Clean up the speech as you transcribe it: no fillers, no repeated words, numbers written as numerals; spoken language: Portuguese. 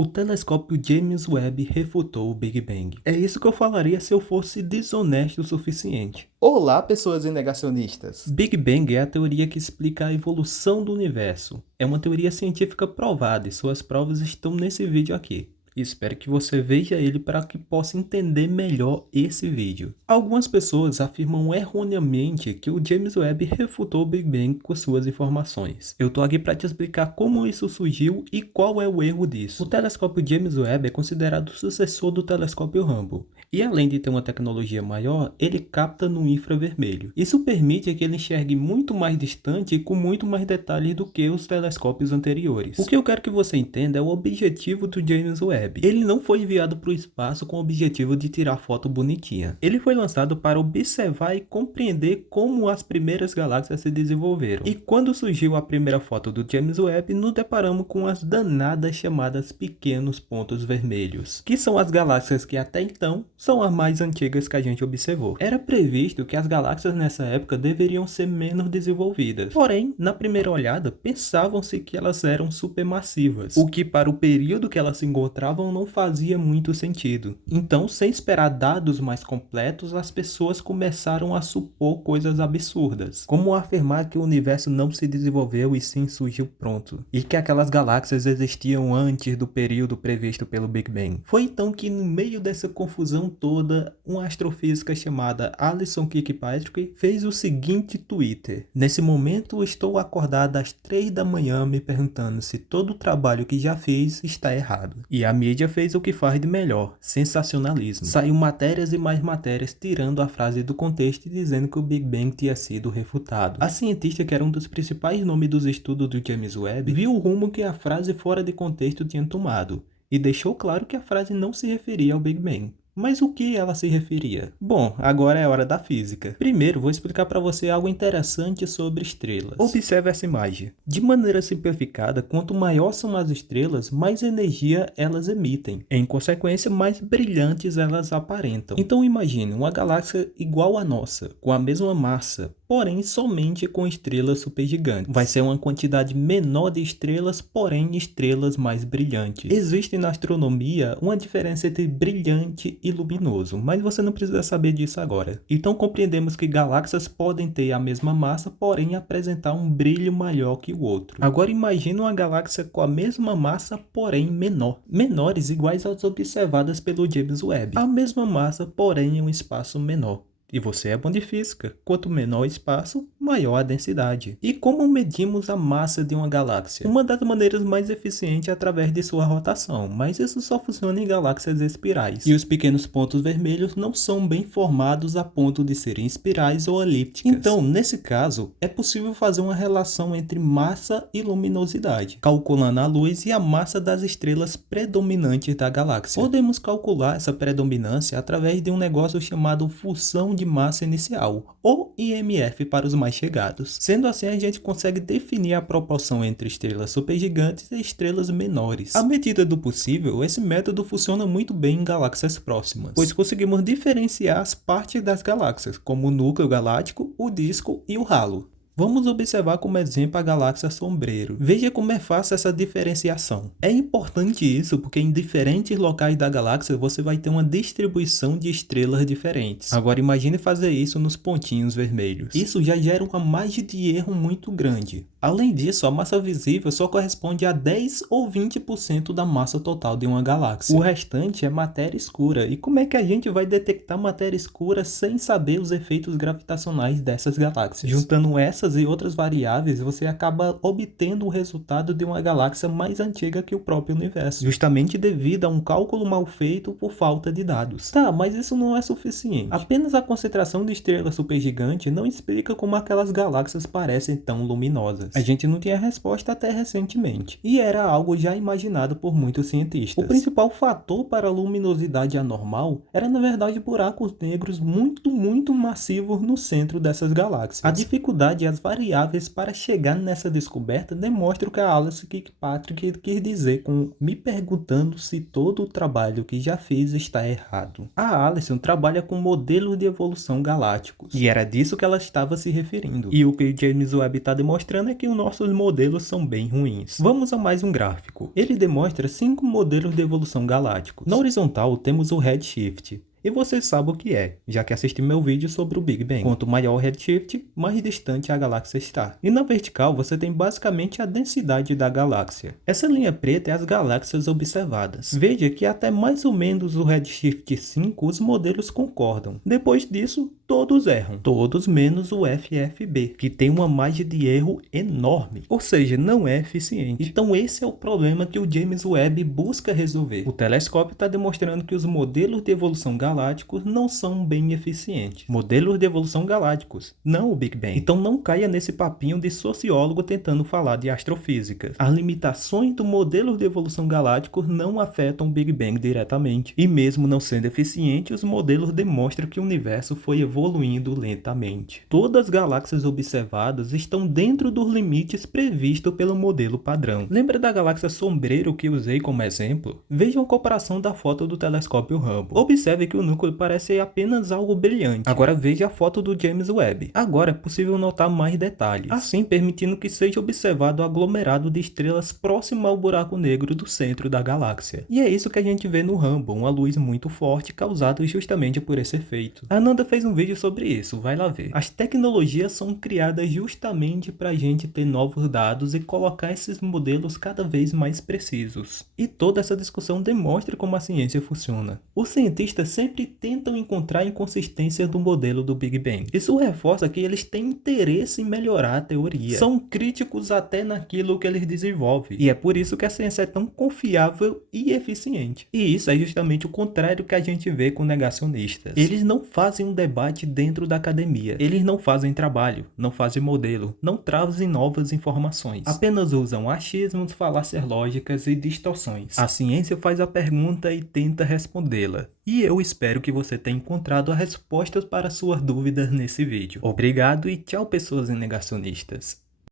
O telescópio James Webb refutou o Big Bang. É isso que eu falaria se eu fosse desonesto o suficiente. Olá, pessoas negacionistas! Big Bang é a teoria que explica a evolução do universo. É uma teoria científica provada e suas provas estão nesse vídeo aqui. Espero que você veja ele para que possa entender melhor esse vídeo. Algumas pessoas afirmam erroneamente que o James Webb refutou o Big Bang com suas informações. Eu tô aqui para te explicar como isso surgiu e qual é o erro disso. O telescópio James Webb é considerado o sucessor do telescópio Hubble. E além de ter uma tecnologia maior, ele capta no infravermelho. Isso permite que ele enxergue muito mais distante e com muito mais detalhes do que os telescópios anteriores. O que eu quero que você entenda é o objetivo do James Webb. Ele não foi enviado para o espaço com o objetivo de tirar foto bonitinha. Ele foi lançado para observar e compreender como as primeiras galáxias se desenvolveram. E quando surgiu a primeira foto do James Webb, nos deparamos com as danadas chamadas pequenos pontos vermelhos, que são as galáxias que até então são as mais antigas que a gente observou. Era previsto que as galáxias nessa época deveriam ser menos desenvolvidas. Porém, na primeira olhada, pensavam-se que elas eram supermassivas, o que para o período que elas se encontravam não fazia muito sentido. Então, sem esperar dados mais completos, as pessoas começaram a supor coisas absurdas, como afirmar que o universo não se desenvolveu e sim surgiu pronto, e que aquelas galáxias existiam antes do período previsto pelo Big Bang. Foi então que, no meio dessa confusão toda, uma astrofísica chamada Alison Kirkpatrick fez o seguinte Twitter: "Nesse momento estou acordada às 3 da manhã me perguntando se todo o trabalho que já fiz está errado." E a mídia fez o que faz de melhor: sensacionalismo. Saiu matérias e mais matérias tirando a frase do contexto e dizendo que o Big Bang tinha sido refutado. A cientista, que era um dos principais nomes dos estudos do James Webb, viu o rumo que a frase fora de contexto tinha tomado e deixou claro que a frase não se referia ao Big Bang. Mas o que ela se referia? Bom, agora é hora da física. Primeiro, vou explicar para você algo interessante sobre estrelas. Observe essa imagem. De maneira simplificada, quanto maior são as estrelas, mais energia elas emitem. Em consequência, mais brilhantes elas aparentam. Então imagine uma galáxia igual à nossa, com a mesma massa, porém somente com estrelas supergigantes. Vai ser uma quantidade menor de estrelas, porém estrelas mais brilhantes. Existe na astronomia uma diferença entre brilhante e luminoso, mas você não precisa saber disso agora. Então compreendemos que galáxias podem ter a mesma massa, porém apresentar um brilho maior que o outro. Agora imagine uma galáxia com a mesma massa, porém menor. Menores iguais às observadas pelo James Webb. A mesma massa, porém em um espaço menor. E você é bom de física. Quanto menor o espaço, maior a densidade. E como medimos a massa de uma galáxia? Uma das maneiras mais eficientes é através de sua rotação, mas isso só funciona em galáxias espirais. E os pequenos pontos vermelhos não são bem formados a ponto de serem espirais ou elípticas. Então, nesse caso, é possível fazer uma relação entre massa e luminosidade, calculando a luz e a massa das estrelas predominantes da galáxia. Podemos calcular essa predominância através de um negócio chamado função de massa inicial, ou IMF para os mais chegados. Sendo assim, a gente consegue definir a proporção entre estrelas supergigantes e estrelas menores. À medida do possível, esse método funciona muito bem em galáxias próximas, pois conseguimos diferenciar as partes das galáxias, como o núcleo galáctico, o disco e o halo. Vamos observar como exemplo a galáxia Sombreiro. Veja como é fácil essa diferenciação. É importante isso porque em diferentes locais da galáxia você vai ter uma distribuição de estrelas diferentes. Agora imagine fazer isso nos pontinhos vermelhos. Isso já gera uma margem de erro muito grande. Além disso, a massa visível só corresponde a 10 ou 20% da massa total de uma galáxia. O restante é matéria escura. E como é que a gente vai detectar matéria escura sem saber os efeitos gravitacionais dessas galáxias? Juntando essas e outras variáveis, você acaba obtendo o resultado de uma galáxia mais antiga que o próprio universo, justamente devido a um cálculo mal feito por falta de dados. Tá, mas isso não é suficiente. Apenas a concentração de estrelas supergigantes não explica como aquelas galáxias parecem tão luminosas. A gente não tinha resposta até recentemente, e era algo já imaginado por muitos cientistas. O principal fator para a luminosidade anormal era, na verdade, buracos negros muito massivos no centro dessas galáxias. A dificuldade e as variáveis para chegar nessa descoberta demonstram o que a Alison Kirkpatrick quis dizer com me perguntando se todo o trabalho que já fiz está errado. A Alison trabalha com modelos de evolução galácticos, e era disso que ela estava se referindo. E o que James Webb está demonstrando é que os nossos modelos são bem ruins. Vamos a mais um gráfico. Ele demonstra 5 modelos de evolução galácticos. Na horizontal temos o redshift. E você sabe o que é, já que assistiu meu vídeo sobre o Big Bang. Quanto maior o redshift, mais distante a galáxia está. E na vertical você tem basicamente a densidade da galáxia. Essa linha preta é as galáxias observadas. Veja que até mais ou menos o redshift 5 os modelos concordam. Depois disso, todos erram. Todos menos o FFB, que tem uma margem de erro enorme. Ou seja, não é eficiente. Então esse é o problema que o James Webb busca resolver. O telescópio está demonstrando que os modelos de evolução galácticos não são bem eficientes. Modelos de evolução galácticos, não o Big Bang. Então não caia nesse papinho de sociólogo tentando falar de astrofísica. As limitações do modelo de evolução galácticos não afetam o Big Bang diretamente. E mesmo não sendo eficiente, os modelos demonstram que o universo foi evoluindo lentamente. Todas as galáxias observadas estão dentro dos limites previstos pelo modelo padrão. Lembra da galáxia Sombreiro que usei como exemplo? Veja a comparação da foto do telescópio Hubble. Observe que o núcleo parece apenas algo brilhante. Agora veja a foto do James Webb. Agora é possível notar mais detalhes, assim permitindo que seja observado o aglomerado de estrelas próximo ao buraco negro do centro da galáxia. E é isso que a gente vê no Hubble, uma luz muito forte causada justamente por esse efeito. A Ananda fez um vídeo sobre isso, vai lá ver. As tecnologias são criadas justamente para a gente ter novos dados e colocar esses modelos cada vez mais precisos. E toda essa discussão demonstra como a ciência funciona. Os cientistas sempre tentam encontrar inconsistências do modelo do Big Bang. Isso reforça que eles têm interesse em melhorar a teoria. São críticos até naquilo que eles desenvolvem. E é por isso que a ciência é tão confiável e eficiente. E isso é justamente o contrário que a gente vê com negacionistas. Eles não fazem um debate dentro da academia. Eles não fazem trabalho, não fazem modelo, não trazem novas informações. Apenas usam achismos, falácias lógicas e distorções. A ciência faz a pergunta e tenta respondê-la. E eu espero que você tenha encontrado as respostas para suas dúvidas nesse vídeo. Obrigado e tchau, pessoas negacionistas.